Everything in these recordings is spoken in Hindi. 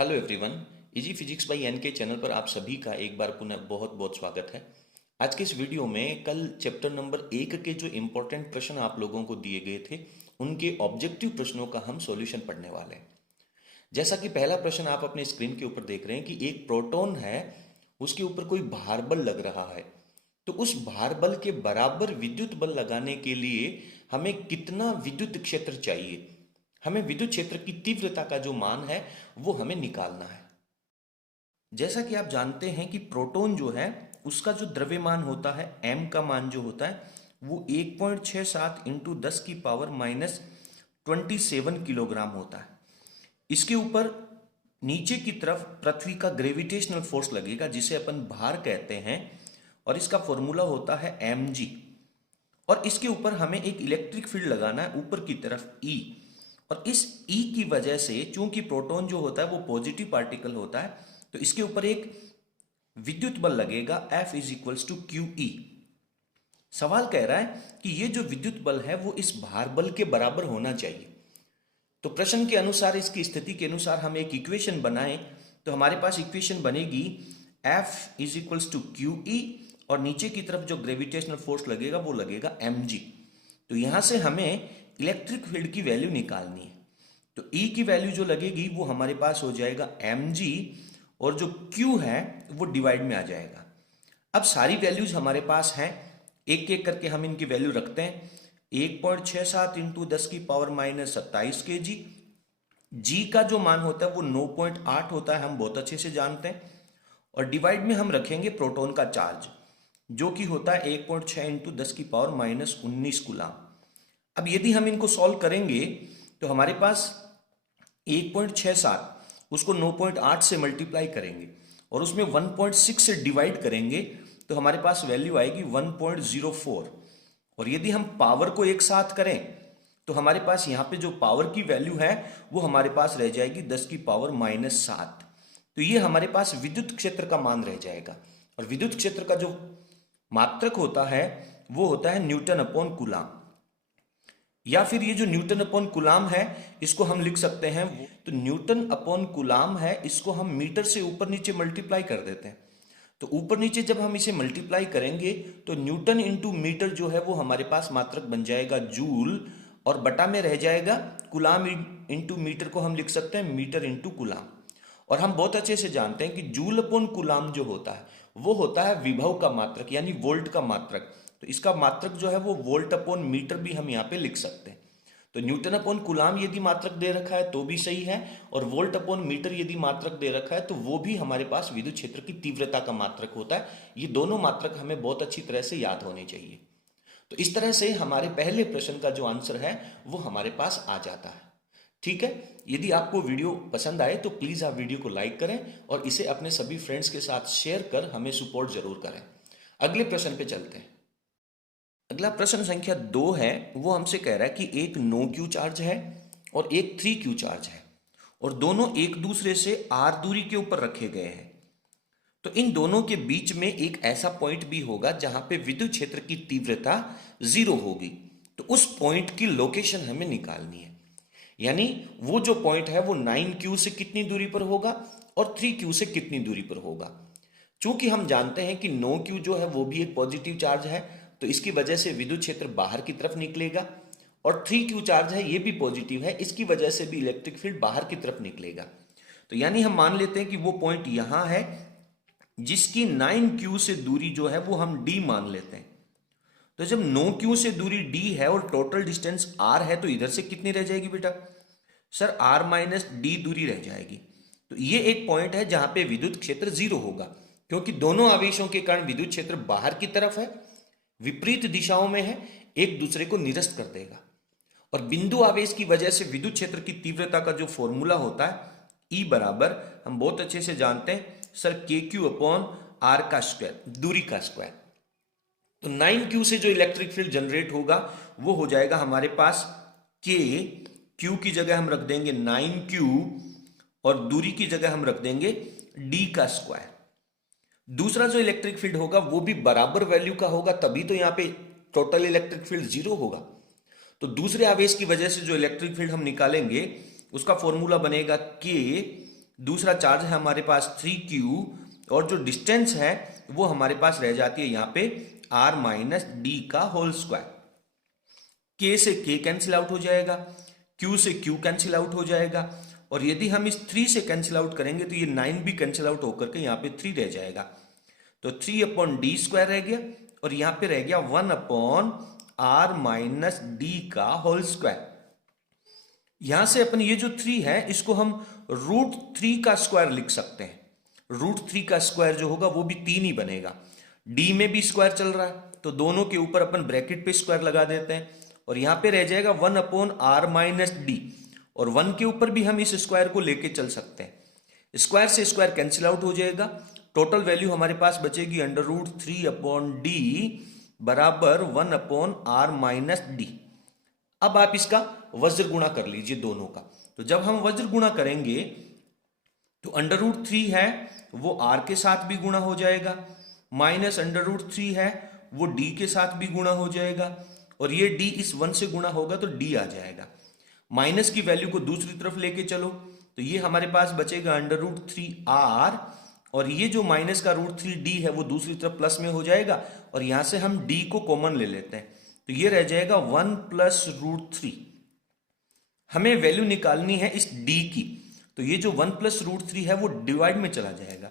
Hello everyone. Easy physics by N K channel पर आप सभी का एक बार पुनः बहुत बहुत स्वागत है। आज के इस वीडियो में कल चैप्टर नंबर 1 के जो इम्पोर्टेंट प्रश्न आप लोगों को दिए गए थे उनके ऑब्जेक्टिव प्रश्नों का हम सॉल्यूशन पढ़ने वाले हैं। जैसा कि पहला प्रश्न आप अपने स्क्रीन के ऊपर देख रहे हैं कि एक प्रोटॉन है, उसके ऊपर कोई भार बल लग रहा है, तो उस भार बल के बराबर विद्युत बल लगाने के लिए हमें कितना विद्युत क्षेत्र चाहिए। हमें विद्युत क्षेत्र की तीव्रता का जो मान है वो हमें निकालना है। जैसा कि आप जानते हैं कि प्रोटॉन जो है उसका जो द्रव्यमान होता है m का मान जो होता है वो 1.67 इंटू 10 की पावर माइनस 27 किलोग्राम होता है। इसके ऊपर नीचे की तरफ पृथ्वी का ग्रेविटेशनल फोर्स लगेगा जिसे अपन भार कहते हैं और इसका फॉर्मूला होता है mg। और इसके ऊपर हमें एक इलेक्ट्रिक फील्ड लगाना है ऊपर की तरफ E। और इस E की वजह से चूंकि प्रोटॉन जो होता है वो पॉजिटिव पार्टिकल होता है तो इसके ऊपर एक विद्युत बल लगेगा F is equals to Q E. सवाल कह रहा है कि ये जो विद्युत बल है वो इस भार बल के बराबर होना चाहिए। तो प्रश्न के अनुसार इसकी स्थिति के अनुसार हम एक इक्वेशन बनाएं तो हमारे पास इक्वेशन बनेगी F is equals to Q E और नीचे की तरफ जो ग्रेविटेशनल फोर्स लगेगा वो लगेगा mg। तो यहां से हमें इलेक्ट्रिक फील्ड की वैल्यू निकालनी है। तो E की वैल्यू जो लगेगी वो हमारे पास हो जाएगा mg और जो Q है वो डिवाइड में आ जाएगा। अब सारी वैल्यूज हमारे पास हैं, एक एक करके हम इनकी वैल्यू रखते हैं। 1.67 इंटू 10 की पावर माइनस 27 के जी का जो मान होता है वो 9.8 होता है, हम बहुत अच्छे से जानते हैं। और डिवाइड में हम रखेंगे प्रोटॉन का चार्ज जो कि होता है 1.6 इंटू 10 की पावर माइनस 19 कूलाम। अब यदि हम इनको सॉल्व करेंगे तो हमारे पास 1.67 उसको 9.8 से मल्टीप्लाई करेंगे और उसमें 1.6 से डिवाइड करेंगे तो हमारे पास वैल्यू आएगी 1.04। और यदि हम पावर को एक साथ करें तो हमारे पास यहाँ पे जो पावर की वैल्यू है वो हमारे पास रह जाएगी 10 की पावर माइनस 7। तो ये हमारे पास विद्युत क्षेत्र का मान रह जाएगा। और विद्युत क्षेत्र का जो मात्रक होता है वो होता है न्यूटन अपॉन कूलाम। या फिर ये जो न्यूटन अपॉन कूलाम है इसको हम लिख सकते हैं, तो न्यूटन अपॉन कूलाम है इसको हम मीटर से ऊपर नीचे मल्टीप्लाई कर देते हैं। तो ऊपर नीचे जब हम इसे मल्टीप्लाई करेंगे तो न्यूटन इंटू मीटर जो है वो हमारे पास मात्रक बन जाएगा जूल और बटा में रह जाएगा कूलाम इंटू मीटर को हम लिख सकते हैं मीटर इंटू कूलाम। और हम बहुत अच्छे से जानते हैं कि जूल अपॉन कूलाम जो होता है वो होता है विभव का मात्रक यानी वोल्ट का मात्रक। तो इसका मात्रक जो है वो वोल्ट अपॉन मीटर भी हम यहाँ पे लिख सकते हैं। तो न्यूटन अपॉन कूलाम यदि मात्रक दे रखा है तो भी सही है और वोल्ट अपॉन मीटर यदि मात्रक दे रखा है तो वो भी हमारे पास विद्युत क्षेत्र की तीव्रता का मात्रक होता है। ये दोनों मात्रक हमें बहुत अच्छी तरह से याद होने चाहिए। तो इस तरह से हमारे पहले प्रश्न का जो आंसर है वो हमारे पास आ जाता है। ठीक है, यदि आपको वीडियो पसंद आए तो प्लीज आप वीडियो को लाइक करें और इसे अपने सभी फ्रेंड्स के साथ शेयर कर हमें सपोर्ट जरूर करें। अगले प्रश्न पे चलते हैं। अगला प्रश्न संख्या 2 है, वो हमसे कह रहा है कि एक नो क्यू चार्ज है और एक 3 क्यू चार्ज है और दोनों एक दूसरे से r दूरी के ऊपर रखे गए हैं। तो इन दोनों के बीच में एक ऐसा पॉइंट भी होगा जहां पे विद्युत क्षेत्र की तीव्रता 0 होगी। तो उस पॉइंट की लोकेशन हमें निकालनी है, यानी वो जो पॉइंट है वो 9q से कितनी दूरी पर होगा और 3q से कितनी दूरी पर होगा। चूंकि हम जानते हैं कि 9q जो है वो भी एक पॉजिटिव चार्ज है तो इसकी वजह से विद्युत क्षेत्र बाहर की तरफ निकलेगा और 3q चार्ज है ये भी पॉजिटिव है, इसकी वजह से भी इलेक्ट्रिक फील्ड बाहर की तरफ निकलेगा। तो यानी हम मान लेते हैं कि वो पॉइंट यहां है जिसकी 9q से दूरी जो है वो हम d मान लेते हैं। तो जब 9q से दूरी d है और टोटल डिस्टेंस r है तो इधर से कितनी रह जाएगी बेटा? सर r माइनस डी दूरी रह जाएगी। तो ये एक पॉइंट है जहां पे विद्युत क्षेत्र 0 होगा क्योंकि दोनों आवेशों के कारण विद्युत क्षेत्र बाहर की तरफ है, विपरीत दिशाओं में है, एक दूसरे को निरस्त कर देगा। और बिंदु आवेश की वजह से विद्युत क्षेत्र की तीव्रता का जो फॉर्मूला होता है E बराबर हम बहुत अच्छे से जानते हैं सर के क्यू अपॉन आर का स्क्वायर, दूरी का स्क्वायर। तो 9q से जो इलेक्ट्रिक फील्ड जनरेट होगा वो हो जाएगा हमारे पास के क्यू की जगह हम रख देंगे 9q और दूरी की जगह हम रख देंगे d का स्क्वायर। दूसरा जो इलेक्ट्रिक फील्ड होगा वो भी बराबर वैल्यू का होगा, तभी तो यहां पे टोटल इलेक्ट्रिक फील्ड 0 होगा। तो दूसरे आवेश की वजह से जो इलेक्ट्रिक फील्ड हम निकालेंगे उसका फॉर्मूला बनेगा के दूसरा चार्ज है हमारे पास 3q, और जो डिस्टेंस है वो हमारे पास रह जाती है यहाँ पे r माइनस डी का होल स्क्वायर। k से k कैंसिल आउट हो जाएगा, q से q कैंसिल आउट हो जाएगा, और यदि हम इस 3 से कैंसिल आउट करेंगे तो ये 9 भी कैंसिल आउट होकर के यहाँ पे 3 रह जाएगा। तो 3 अपॉन डी स्क्वायर रह गया, और यहाँ पे रह गया 1 अपॉन r माइनस डी का होल स्क्वायर। यहां से अपन ये जो 3 है इसको हम √3 का स्क्वायर लिख सकते हैं। √3 का स्क्वायर जो होगा वो भी 3 ही बनेगा। डी में भी स्क्वायर चल रहा है तो दोनों के ऊपर अपन ब्रैकेट पे स्क्वायर लगा देते हैं, और यहां पे रह जाएगा 1 अपॉन r माइनस डी, और 1 के ऊपर भी हम इस स्क्वायर को लेके चल सकते हैं। स्क्वायर से स्क्वायर कैंसिल आउट हो जाएगा, टोटल वैल्यू हमारे पास बचेगी √3 अपॉन डी बराबर 1 अपॉन r माइनस डी। अब आप इसका वज्र गुणा कर लीजिए दोनों का। तो जब हम वज्र गुणा करेंगे तो √3 है वो r के साथ भी गुणा हो जाएगा, माइनस √3 है वो d के साथ भी गुणा हो जाएगा, और ये d इस 1 से गुणा होगा तो d आ जाएगा। माइनस की वैल्यू को दूसरी तरफ लेके चलो तो ये हमारे पास बचेगा √3r, और ये जो माइनस का √3d है वो दूसरी तरफ प्लस में हो जाएगा, और यहां से हम d को कॉमन ले लेते हैं तो ये रह जाएगा 1 प्लस √3। हमें वैल्यू निकालनी है इस d की, तो ये जो 1 प्लस √3 है वो डिवाइड में चला जाएगा,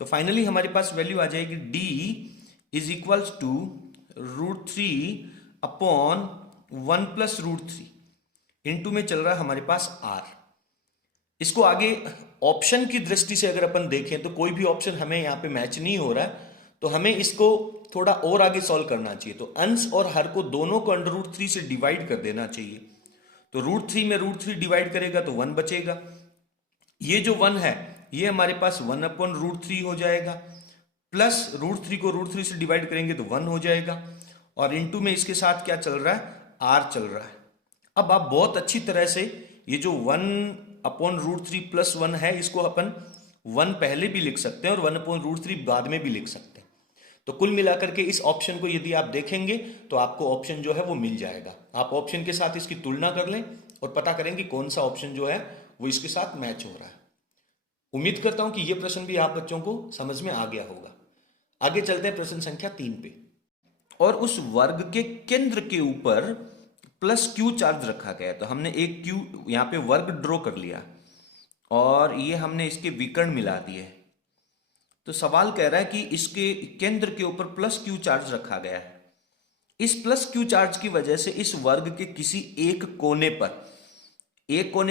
तो फाइनली हमारे पास वैल्यू आ जाएगी d is equals to √3 upon 1 plus √3, into में चल रहा है हमारे पास r। इसको आगे ऑप्शन की दृष्टि से अगर अपन देखें तो कोई भी ऑप्शन हमें यहाँ पे मैच नहीं हो रहा है, तो हमें इसको थोड़ा और आगे सॉल्व करना चाहिए। तो अंश और हर को दोनों को √3 से डिवाइड कर देना चाहिए। तो √3 में √3 डिवाइड करेगा तो 1 बचेगा। ये जो 1 है ये हमारे पास 1 अपॉन √3 हो जाएगा, प्लस √3 को √3 से डिवाइड करेंगे तो 1 हो जाएगा, और इनटू में इसके साथ क्या चल रहा है, r चल रहा है। अब आप बहुत अच्छी तरह से ये जो 1 अपॉन √3 प्लस 1 है इसको अपन 1 पहले भी लिख सकते हैं और 1 अपॉन √3 बाद में भी लिख सकते हैं। तो कुल मिलाकर के इस ऑप्शन को यदि आप देखेंगे तो आपको ऑप्शन जो है वो मिल जाएगा। आप ऑप्शन के साथ इसकी तुलना कर लें और पता करें कि कौन सा ऑप्शन जो है वो इसके साथ मैच हो रहा है। उम्मीद करता हूं कि ये प्रश्न भी आप बच्चों को समझ में आ गया होगा। आगे चलते हैं प्रश्न संख्या 3 पे। और उस वर्ग के केंद्र के ऊपर प्लस q चार्ज रखा गया, तो हमने एक q यहाँ पे वर्ग ड्रॉ कर लिया और ये हमने इसके विकर्ण मिला दिए। तो सवाल कह रहा है कि इसके केंद्र के ऊपर प्लस q चार्ज रखा गया है। इस प्लस q चार्ज की वजह से इस वर्ग के किसी एक कोने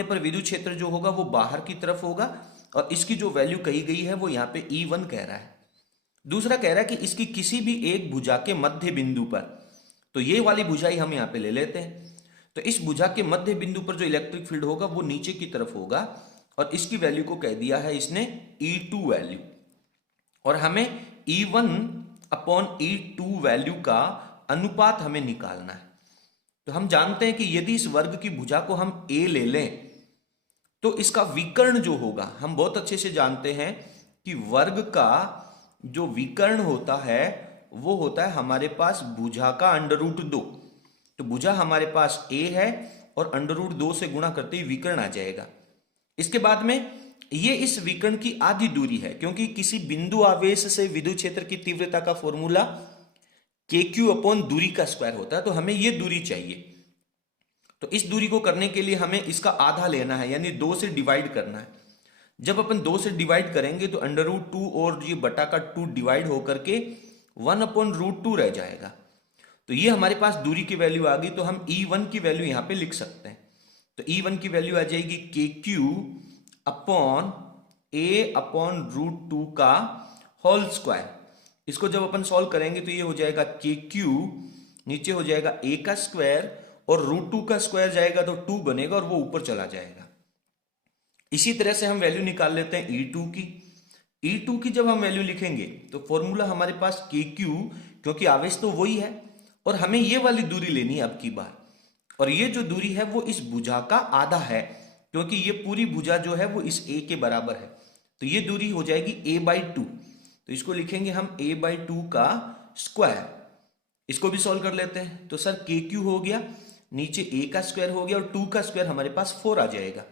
पर विद्युत क्षेत्र जो होगा वो बाहर की तरफ होगा, और इसकी जो वैल्यू कही गई है वो यहाँ पे E1 कह रहा है। दूसरा कह रहा है कि इसकी किसी भी एक भुजा के मध्य बिंदु पर, तो ये वाली भुजा ही हम यहाँ पे ले लेते हैं, तो इस भुजा के मध्य बिंदु पर जो इलेक्ट्रिक फील्ड होगा वो नीचे की तरफ होगा, और इसकी वैल्यू को कह दिया है इसने E2 वैल्यू, और हमें E1 अपॉन E2 वैल्यू का अनुपात हमें निकालना है। तो हम जानते हैं कि यदि इस वर्ग की भुजा को हम A ले लें तो इसका विकर्ण जो होगा, हम बहुत अच्छे से जानते हैं कि वर्ग का जो विकर्ण होता है वो होता है हमारे पास भुजा का √2। तो भुजा हमारे पास A है और √2 से गुणा करते ही विकर्ण आ जाएगा। इसके बाद में ये इस विकर्ण की आधी दूरी है, क्योंकि किसी बिंदु आवेश से विद्युत क्षेत्र की तीव्रता का फॉर्मूला KQ अपॉन दूरी का स्क्वायर होता है, तो हमें ये दूरी चाहिए। तो इस दूरी को करने के लिए हमें इसका आधा लेना है, यानी 2 से डिवाइड करना है। जब अपन 2 से डिवाइड करेंगे तो √2 और ये बटा का 2 डिवाइड होकर के 1 अपॉन √2 रह जाएगा। तो ये हमारे पास दूरी की वैल्यू आ गई, तो हम E1 की वैल्यू यहाँ पे लिख सकते हैं। तो E1 की वैल्यू आ जाएगी KQ अपॉन A अपॉन √2 का होल स्क्वायर। इसको जब अपन सॉल्व करेंगे तो ये हो जाएगा KQ, नीचे हो जाएगा A का स्क्वायर और √2 का स्क्वायर जाएगा तो 2 बनेगा और वो ऊपर चला जाएगा। इसी तरह से हम वैल्यू निकाल लेते हैं E2 की। E2 की जब हम वैल्यू लिखेंगे तो फॉर्मूला हमारे पास KQ, क्योंकि आवेश तो वही है और हमें ये वाली दूरी लेनी है अब की बार, और ये जो दूरी है वो इस भुजा का आधा है, क्योंकि ये पूरी भुजा जो है वो इस A के बराबर है। तो ये दूरी हो जाएगी A/2। तो इसको लिखेंगे हम A/2 का स्क्वायर। इसको भी सॉल्व कर लेते हैं। तो सर KQ हो गया, नीचे A का स्क्वायर हो गया और 2 का स्क्वायर हमारे पास 4 आ जाएगा,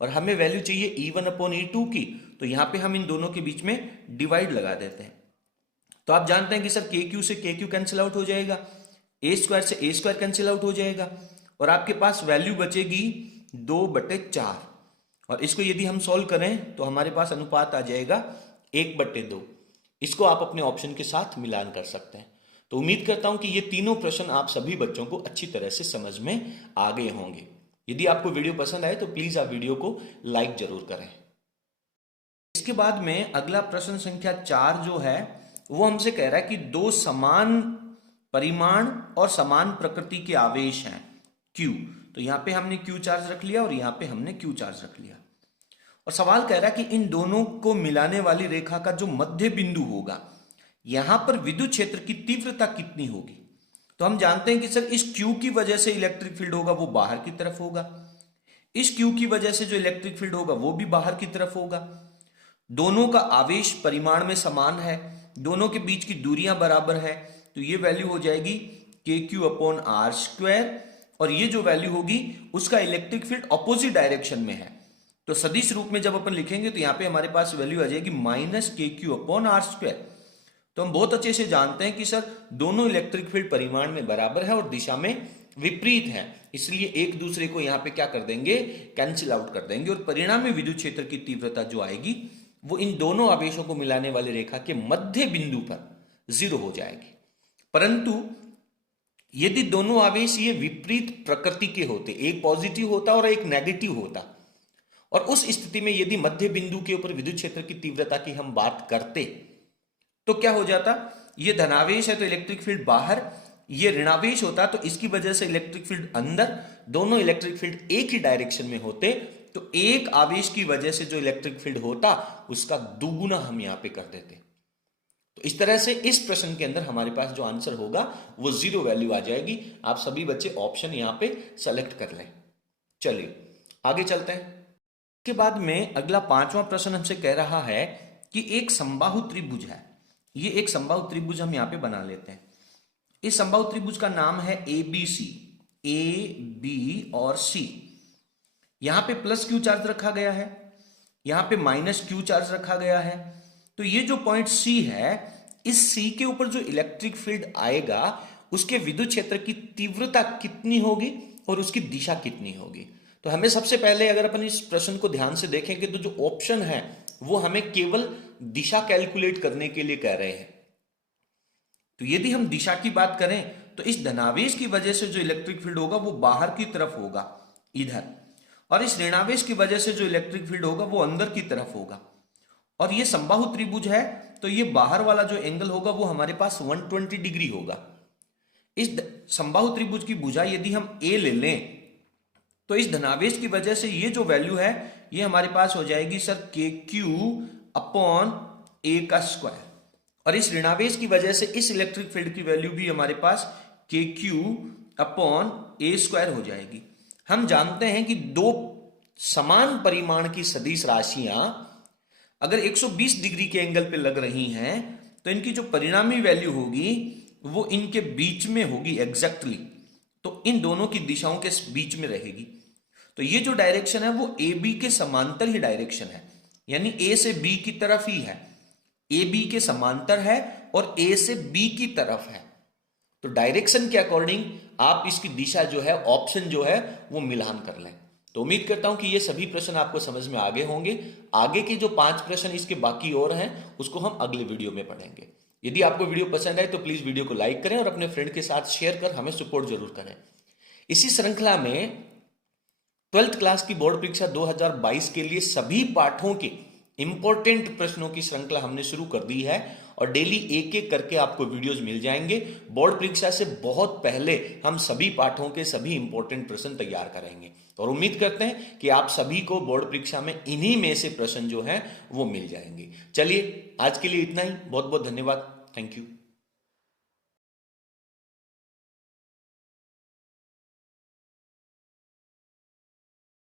और हमें वैल्यू चाहिए E1/E2 की, तो यहां पे हम इन दोनों के बीच में डिवाइड लगा देते हैं। तो आप जानते हैं कि सर KQ से KQ कैंसिल आउट हो जाएगा, A² से A² कैंसिल आउट हो जाएगा, और आपके पास वैल्यू बचेगी 2/4। और इसको यदि हम सॉल्व करें तो हमारे पास अनुपात आ जाएगा 1/2। इसको आप अपने ऑप्शन के साथ मिलान कर सकते हैं। तो उम्मीद करता हूं कि ये तीनों प्रश्न आप सभी बच्चों को अच्छी तरह से समझ में आ गए होंगे। यदि आपको वीडियो पसंद आए तो प्लीज आप वीडियो को लाइक जरूर करें। इसके बाद में अगला प्रश्न संख्या 4 जो है वो हमसे कह रहा है कि दो समान परिमाण और समान प्रकृति के आवेश हैं Q। तो यहां पे हमने Q चार्ज रख लिया और यहां पे हमने Q चार्ज रख लिया, और सवाल कह रहा है कि इन दोनों को मिलाने वाली रेखा का जो मध्य बिंदु होगा, यहां पर विद्युत क्षेत्र की तीव्रता कितनी होगी। तो हम जानते हैं कि सर इस Q की वजह से इलेक्ट्रिक फील्ड होगा वो बाहर की तरफ होगा, इस Q की वजह से जो इलेक्ट्रिक फील्ड होगा वो भी बाहर की तरफ होगा। दोनों का आवेश परिमाण में समान है, दोनों के बीच की दूरियां बराबर है, तो ये वैल्यू हो जाएगी KQ/R², और ये जो वैल्यू होगी उसका इलेक्ट्रिक फील्ड ऑपोजिट डायरेक्शन में है। तो सदिश रूप में जब अपन लिखेंगे तो यहां पे हमारे पास वैल्यू आ जाएगी -KQ/R²। तो हम बहुत अच्छे से जानते हैं कि सर दोनों इलेक्ट्रिक फील्ड परिमाण में बराबर है और दिशा में विपरीत है, इसलिए एक दूसरे को यहां पे क्या कर देंगे, कैंसिल आउट कर देंगे, और परिणामी विद्युत क्षेत्र की तीव्रता जो आएगी वो इन दोनों आवेशों को मिलाने वाली रेखा के मध्य बिंदु पर 0 हो जाएगी। परंतु यदि दोनों आवेश ये विपरीत प्रकृति के होते, एक पॉजिटिव होता और एक नेगेटिव होता, और उस स्थिति में यदि मध्य बिंदु के ऊपर विद्युत क्षेत्र की तीव्रता की हम बात करते तो क्या हो जाता, ये धनावेश है तो इलेक्ट्रिक फील्ड बाहर, ये ऋणावेश होता तो इसकी वजह से इलेक्ट्रिक फील्ड अंदर, दोनों इलेक्ट्रिक फील्ड एक ही डायरेक्शन में होते, तो एक आवेश की वजह से जो इलेक्ट्रिक फील्ड होता उसका दुगुना हम यहां पे कर देते। तो इस तरह से इस प्रश्न के अंदर हमारे पास जो आंसर होगा वो 0 वैल्यू आ जाएगी। आप सभी बच्चे ऑप्शन यहां पे सेलेक्ट कर लें। चलिए आगे चलते हैं। इसके बाद में अगला 5वां प्रश्न हमसे कह रहा है कि एक समबाहु त्रिभुज है, ये एक समबाहु त्रिभुज हम यहां पे बना लेते हैं। इस समबाहु त्रिभुज का नाम है ABC, A, B और C। यहां पे +Q चार्ज रखा गया है, यहां पे -Q चार्ज रखा गया है। तो ये जो पॉइंट C है, इस C के ऊपर जो इलेक्ट्रिक फील्ड आएगा उसके विद्युत क्षेत्र की तीव्रता कितनी होगी और उसकी दिशा कितनी होगी। तो हमें सबसे पहले अगर अपन इस प्रश्न को ध्यान से देखेंगे तो जो ऑप्शन है वो हमें केवल दिशा कैलकुलेट करने के लिए कह रहे हैं। तो यदि हम दिशा की बात करें तो इस धनावेश की वजह से जो इलेक्ट्रिक फील्ड होगा वो बाहर की तरफ होगा इधर, और इस ऋणावेश की वजह से जो इलेक्ट्रिक फील्ड होगा वो अंदर की तरफ होगा। और ये समबाहु त्रिभुज है तो ये बाहर वाला जो एंगल होगा वो हमारे पास 120 डिग्री होगा। इस समबाहु त्रिभुज की भुजा यदि हम A ले लें तो इस धनावेश की वजह से ये जो वैल्यू है ये हमारे पास हो जाएगी सर KQ/A², और इस ऋणावेश की वजह से इस इलेक्ट्रिक फील्ड की वैल्यू भी हमारे पास KQ/A² हो जाएगी। हम जानते हैं कि दो समान परिमाण की सदिश राशियां अगर 120 डिग्री के एंगल पे लग रही हैं तो इनकी जो परिणामी वैल्यू होगी वो इनके बीच में होगी एग्जैक्टली, तो इन दोनों की दिशाओं के बीच में रहेगी। तो ये जो डायरेक्शन है वो AB के समांतर ही डायरेक्शन है, यानी A से B की तरफ ही है, AB के समांतर है और A से B की तरफ है। तो डायरेक्शन के अकॉर्डिंग आप इसकी दिशा जो है, ऑप्शन जो है वो मिलान कर लें। तो उम्मीद करता हूं कि ये सभी प्रश्न आपको समझ में आ गए होंगे। आगे के जो 5 प्रश्न इसके बाकी और हैं उसको हम अगले वीडियो में पढ़ेंगे। यदि आपको वीडियो पसंद आए तो प्लीज वीडियो को लाइक करें और अपने फ्रेंड के साथ शेयर कर हमें सपोर्ट जरूर करें। इसी श्रृंखला में 12th क्लास की बोर्ड परीक्षा 2022 के लिए सभी पाठों के इंपॉर्टेंट प्रश्नों की श्रृंखला हमने शुरू कर दी है और डेली एक एक करके आपको वीडियोस मिल जाएंगे। बोर्ड परीक्षा से बहुत पहले हम सभी पाठों के सभी इंपॉर्टेंट प्रश्न तैयार करेंगे और उम्मीद करते हैं कि आप सभी को बोर्ड परीक्षा में इन्हीं में से प्रश्न जो हैं वो मिल जाएंगे। चलिए आज के लिए इतना ही। बहुत बहुत धन्यवाद। Thank you.